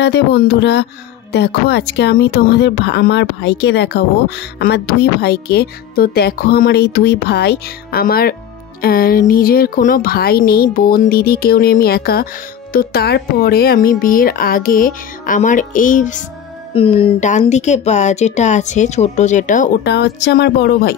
রাধে বন্ধুরা, দেখো আজকে আমি তোমাদের আমার ভাইকে দেখাবো, আমার দুই ভাইকে। তো দেখো আমার এই দুই ভাই, আমার নিজের কোনো ভাই নেই, বোন দিদি কেউ নেই, আমি একা। তো তারপরে আমি বিয়ের আগে আমার এই ডান দিকে যেটা আছে ছোট যেটা, ওটা হচ্ছে আমার বড় ভাই।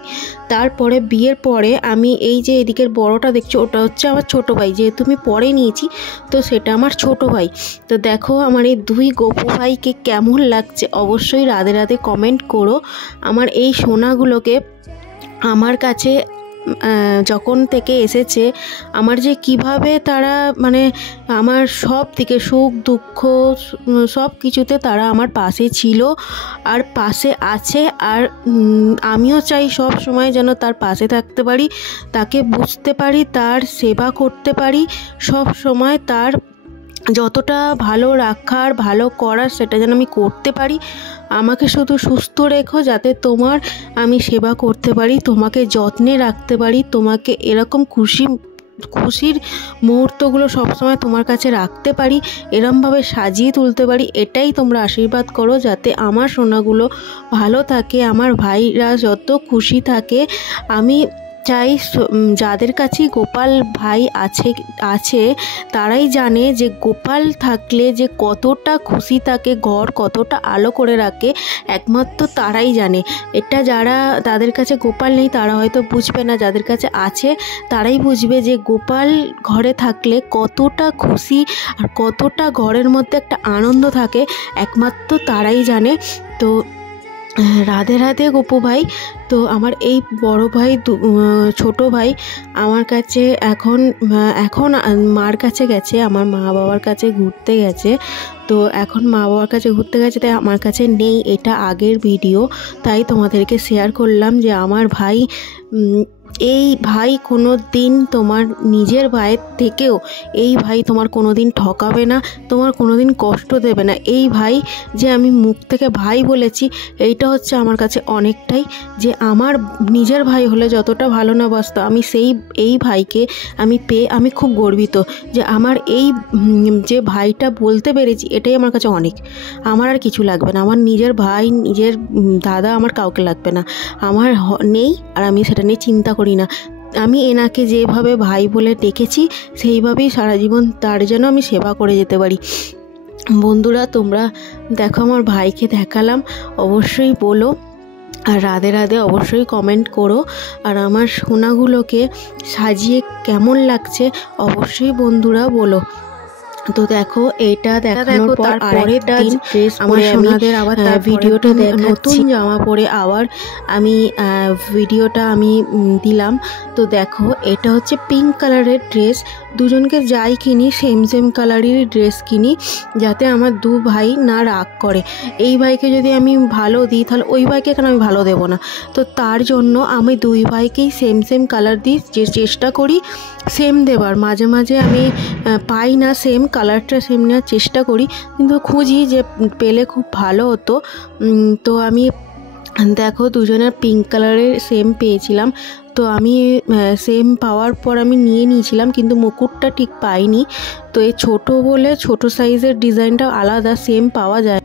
তারপরে বিয়ের পরে আমি এই যে এদিকের বড়টা দেখছো, ওটা হচ্ছে আমার ছোট ভাই, যেহেতু আমি পরে নিয়েছি তো সেটা আমার ছোট ভাই। তো দেখো আমার এই দুই গপু ভাইকে কেমন লাগছে অবশ্যই রাধে রাধে কমেন্ট করো। আমার এই সোনাগুলোকে আমার কাছে যখন থেকে এসেছে, আমার যে কিভাবে তারা মানে আমার সব থেকে সুখ দুঃখ সব কিছুতে তারা আমার পাশে ছিল আর পাশে আছে। আর আমিও চাই সব সময় যেন তার পাশে থাকতে পারি, তাকে বুঝতে পারি, তার সেবা করতে পারি, সব সময় তার যতটা ভালো রাখার ভালো করার সেটা যেন আমি করতে পারি। আমাকে শুধু সুস্থ রেখো, যাতে তোমার আমি সেবা করতে পারি, তোমাকে যত্নে রাখতে পারি, তোমাকে এরকম খুশির মুহূর্তগুলো সবসময় তোমার কাছে রাখতে পারি, এরমভাবে সাজিয়ে তুলতে পারি। এটাই তোমরা আশীর্বাদ করো, যাতে আমার সোনাগুলো ভালো থাকে, আমার ভাইরা যত খুশি থাকে। আমি চাই যাদের কাছে গোপাল ভাই আছে তারাই জানে যে গোপাল থাকলে যে কতটা খুশি থাকে, ঘর কতটা আলো করে রাখে, একমাত্র তারাই জানে। এটা যারা তাদের কাছে গোপাল নেই তারা হয়তো বুঝবে না, যাদের কাছে আছে তারাই বুঝবে যে গোপাল ঘরে থাকলে কতটা খুশি আর কতটা ঘরের মধ্যে একটা আনন্দ থাকে, একমাত্র তারাই জানে। তো রাধে রাধে গপু ভাই। তো আমার এই বড় ভাই ছোট ভাই আমার কাছে এখন মার কাছে গেছে, আমার মা বাবার কাছে ঘুরতে গেছে। তো এখন মা বাবার কাছে ঘুরতে গেছে, তাই আমার কাছে নেই। এটা আগের ভিডিও, তাই তোমাদেরকে শেয়ার করলাম যে আমার ভাই এই ভাই কোনো দিন তোমার নিজের ভাইয়ের থেকেও এই ভাই তোমার কোনো দিন ঠকাবে না, তোমার কোনো দিন কষ্ট দেবে না। এই ভাই যে আমি মুখ থেকে ভাই বলেছি, এইটা হচ্ছে আমার কাছে অনেকটাই, যে আমার নিজের ভাই হলে যতটা ভালো না বাসতো, আমি এই ভাইকে আমি পেয়ে আমি খুব গর্বিত যে আমার এই যে ভাইটা বলতে পেরেছি, এটাই আমার কাছে অনেক। আমার আর কিছু লাগবে না, আমার নিজের ভাই নিজের দাদা আমার কাউকে লাগবে না, আমার নেই আর আমি সেটা নিয়ে চিন্তা করি না। আমি এনাকে যেভাবে ভাই বলে ডেকেছি সেইভাবেই সারা জীবন তার যেন আমি সেবা করে যেতে পারি। বন্ধুরা তোমরা দেখো আমার ভাইকে দেখালাম, অবশ্যই বলো আর রাধে রাধে অবশ্যই কমেন্ট করো। আর আমার সোনাগুলোকে সাজিয়ে কেমন লাগছে অবশ্যই বন্ধুরা বলো। তো দেখো এটা দেখানোর পর আরেকটা ড্রেস আমার সোনাদের আবার তার ভিডিওটা নতুন জামা পরে আবার আমি ভিডিওটা আমি দিলাম। তো দেখো এটা হচ্ছে পিঙ্ক কালারের ড্রেস, দুজনকে যাই কিনি সেম কালারেরই ড্রেস কিনি, যাতে আমার দু ভাই না রাগ করে। এই ভাইকে যদি আমি ভালো দিই তাহলে ওই ভাইকে কেন আমি ভালো দেবো না, তো তার জন্য আমি দুই ভাইকেই সেম কালার দিই, যে চেষ্টা করি সেম দেবার। মাঝে মাঝে আমি পাই না সেম কালারটা, সেম নেওয়ার চেষ্টা করি, কিন্তু খুঁজি যে পেলে খুব ভালো হতো। তো আমি দেখো দুজনের পিঙ্ক কালারের সেম পেয়েছিলাম। তো আমি সেম পাওয়ার পর আমি নিয়ে নিয়েছিলাম, কিন্তু মুকুটটা ঠিক পাইনি। তো এই ছোটো বলে ছোটো সাইজের ডিজাইনটা আলাদা, সেম পাওয়া যায়।